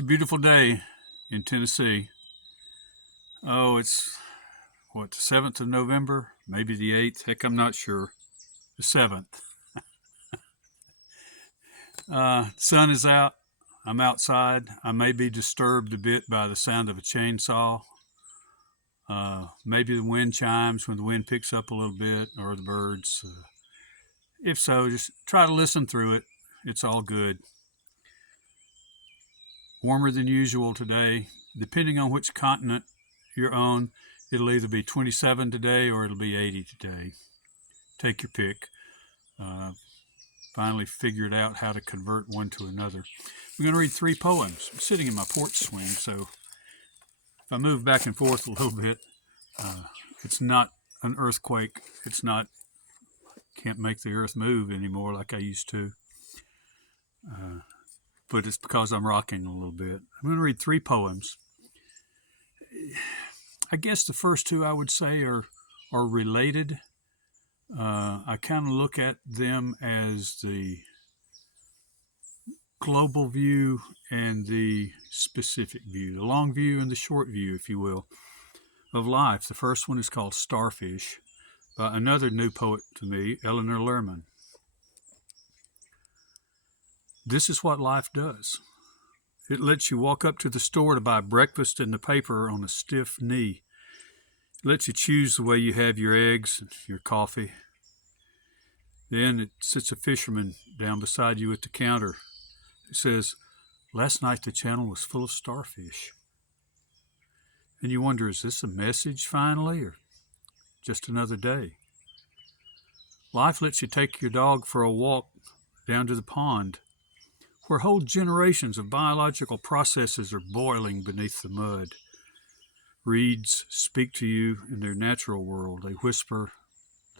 a beautiful day in Tennessee. Oh, it's the 7th of November, maybe the 8th. Heck, I'm not sure. The 7th. Sun is out. I'm outside. I may be disturbed a bit by the sound of a chainsaw. Maybe the wind chimes when the wind picks up a little bit, or the birds. If so, just try to listen through it. It's all good. Warmer than usual today. Depending on which continent you're on, it'll either be 27 today or it'll be 80 today. Take your pick. Finally figured out how to convert one to another. I'm going to read 3 poems. I'm sitting in my porch swing, so if I move back and forth a little bit, it's not an earthquake. Can't make the earth move anymore like I used to. But it's because I'm rocking a little bit. I'm going to read 3 poems. I guess the first 2 I would say are related. I kind of look at them as the global view and the specific view, the long view and the short view, if you will, of life. The first one is called Starfish by another new poet to me, Eleanor Lerman. This is what life does. It lets you walk up to the store to buy breakfast and the paper on a stiff knee. It lets you choose the way you have your eggs and your coffee. Then it sits a fisherman down beside you at the counter. It says, "Last night the channel was full of starfish." And you wonder, is this a message finally, or just another day? Life lets you take your dog for a walk down to the pond, where whole generations of biological processes are boiling beneath the mud. Reeds speak to you in their natural world. They whisper,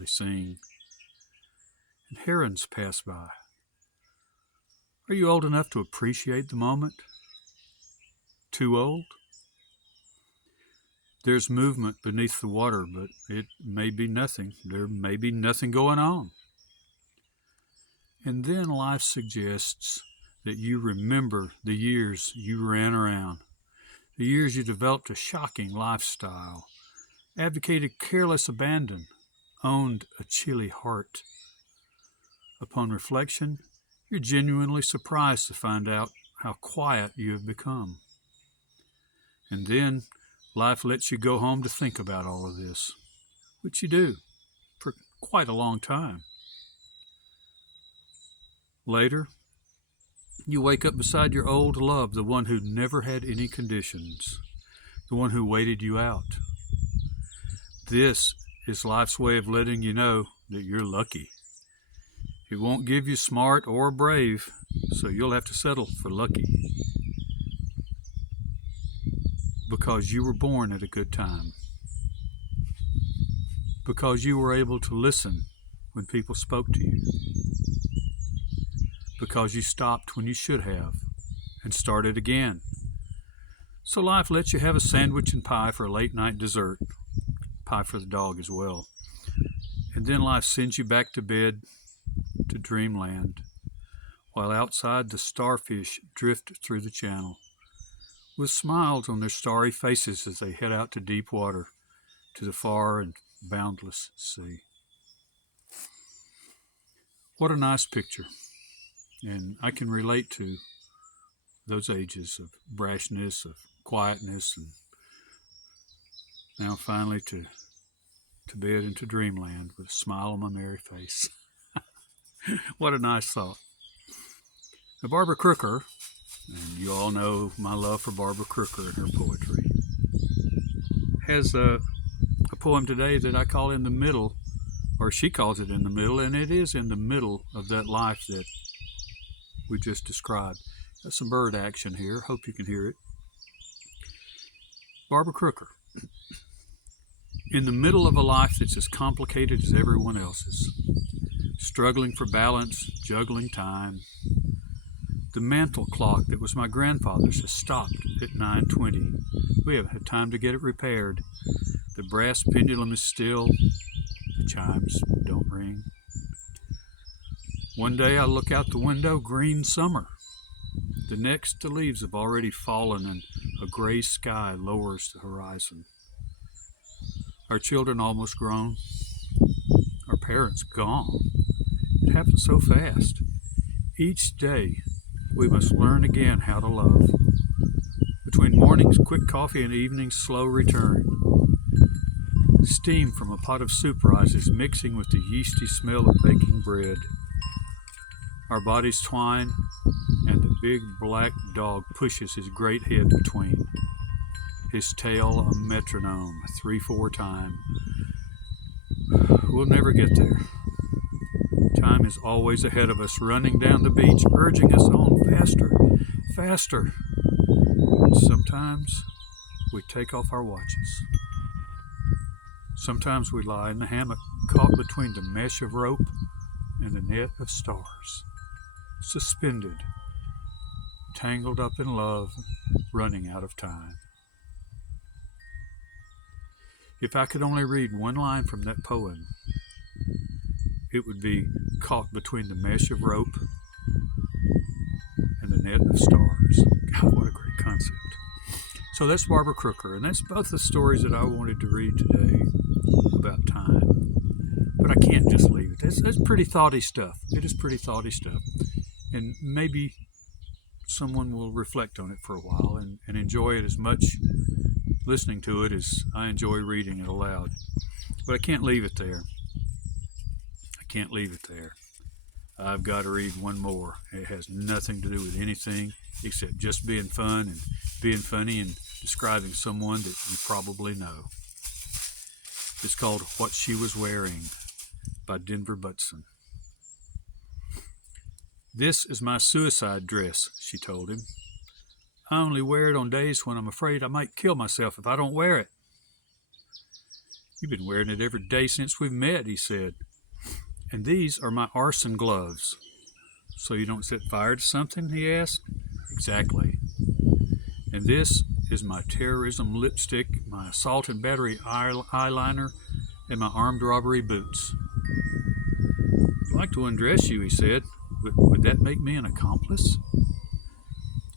they sing. And herons pass by. Are you old enough to appreciate the moment? Too old? There's movement beneath the water, but it may be nothing. There may be nothing going on. And then life suggests that you remember the years you ran around, the years you developed a shocking lifestyle, advocated careless abandon, owned a chilly heart. Upon reflection, you're genuinely surprised to find out how quiet you have become. And then life lets you go home to think about all of this, which you do for quite a long time. Later, you wake up beside your old love, the one who never had any conditions, the one who waited you out. This is life's way of letting you know that you're lucky. It won't give you smart or brave, so you'll have to settle for lucky. Because you were born at a good time. Because you were able to listen when people spoke to you. Because you stopped when you should have and started again. So life lets you have a sandwich and pie for a late night dessert. Pie for the dog as well. And then life sends you back to bed, to dreamland, while outside the starfish drift through the channel, with smiles on their starry faces as they head out to deep water, to the far and boundless sea. What a nice picture. And I can relate to those ages of brashness, of quietness, and now finally to bed and to dreamland with a smile on my merry face. What a nice thought. Now, Barbara Crooker, and you all know my love for Barbara Crooker and her poetry, has a poem today that I call In the Middle, or she calls it In the Middle, and it is in the middle of that life that we just described. Got some bird action here. Hope you can hear it. Barbara Crooker. In the middle of a life that's as complicated as everyone else's, struggling for balance, juggling time, the mantle clock that was my grandfather's has stopped at 9:20. We haven't had time to get it repaired. The brass pendulum is still. The chimes don't ring. One day I look out the window, green summer. The next, the leaves have already fallen and a gray sky lowers the horizon. Our children almost grown, our parents gone. It happens so fast. Each day, we must learn again how to love. Between morning's quick coffee and evening's slow return, steam from a pot of soup rises, mixing with the yeasty smell of baking bread. Our bodies twine, and the big black dog pushes his great head between. His tail a metronome, 3/4 time. We'll never get there. Time is always ahead of us, running down the beach, urging us on faster, faster. And sometimes we take off our watches. Sometimes we lie in the hammock, caught between the mesh of rope and the net of stars, suspended, tangled up in love, running out of time. If I could only read one line from that poem, it would be caught between the mesh of rope and the net of stars. God, what a great concept. So that's Barbara Crooker, and that's both the stories that I wanted to read today about time. But I can't just leave it. That's pretty thoughty stuff. It is pretty thoughty stuff. And maybe someone will reflect on it for a while and enjoy it as much listening to it as I enjoy reading it aloud. But I can't leave it there. Can't leave it there. I've got to read one more. It has nothing to do with anything except just being fun and being funny and describing someone that you probably know. It's called What She Was Wearing by Denver Butson. This is my suicide dress, she told him. I only wear it on days when I'm afraid I might kill myself if I don't wear it. You've been wearing it every day since we've met, he said. And these are my arson gloves. So you don't set fire to something, he asked. Exactly. And this is my terrorism lipstick, my assault and battery eyeliner, and my armed robbery boots. I'd like to undress you, he said. Would that make me an accomplice?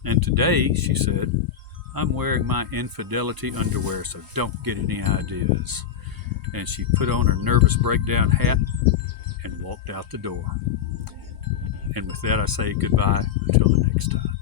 And today, she said, I'm wearing my infidelity underwear, so don't get any ideas. And she put on her nervous breakdown hat and walked out the door. And with that, I say goodbye until the next time.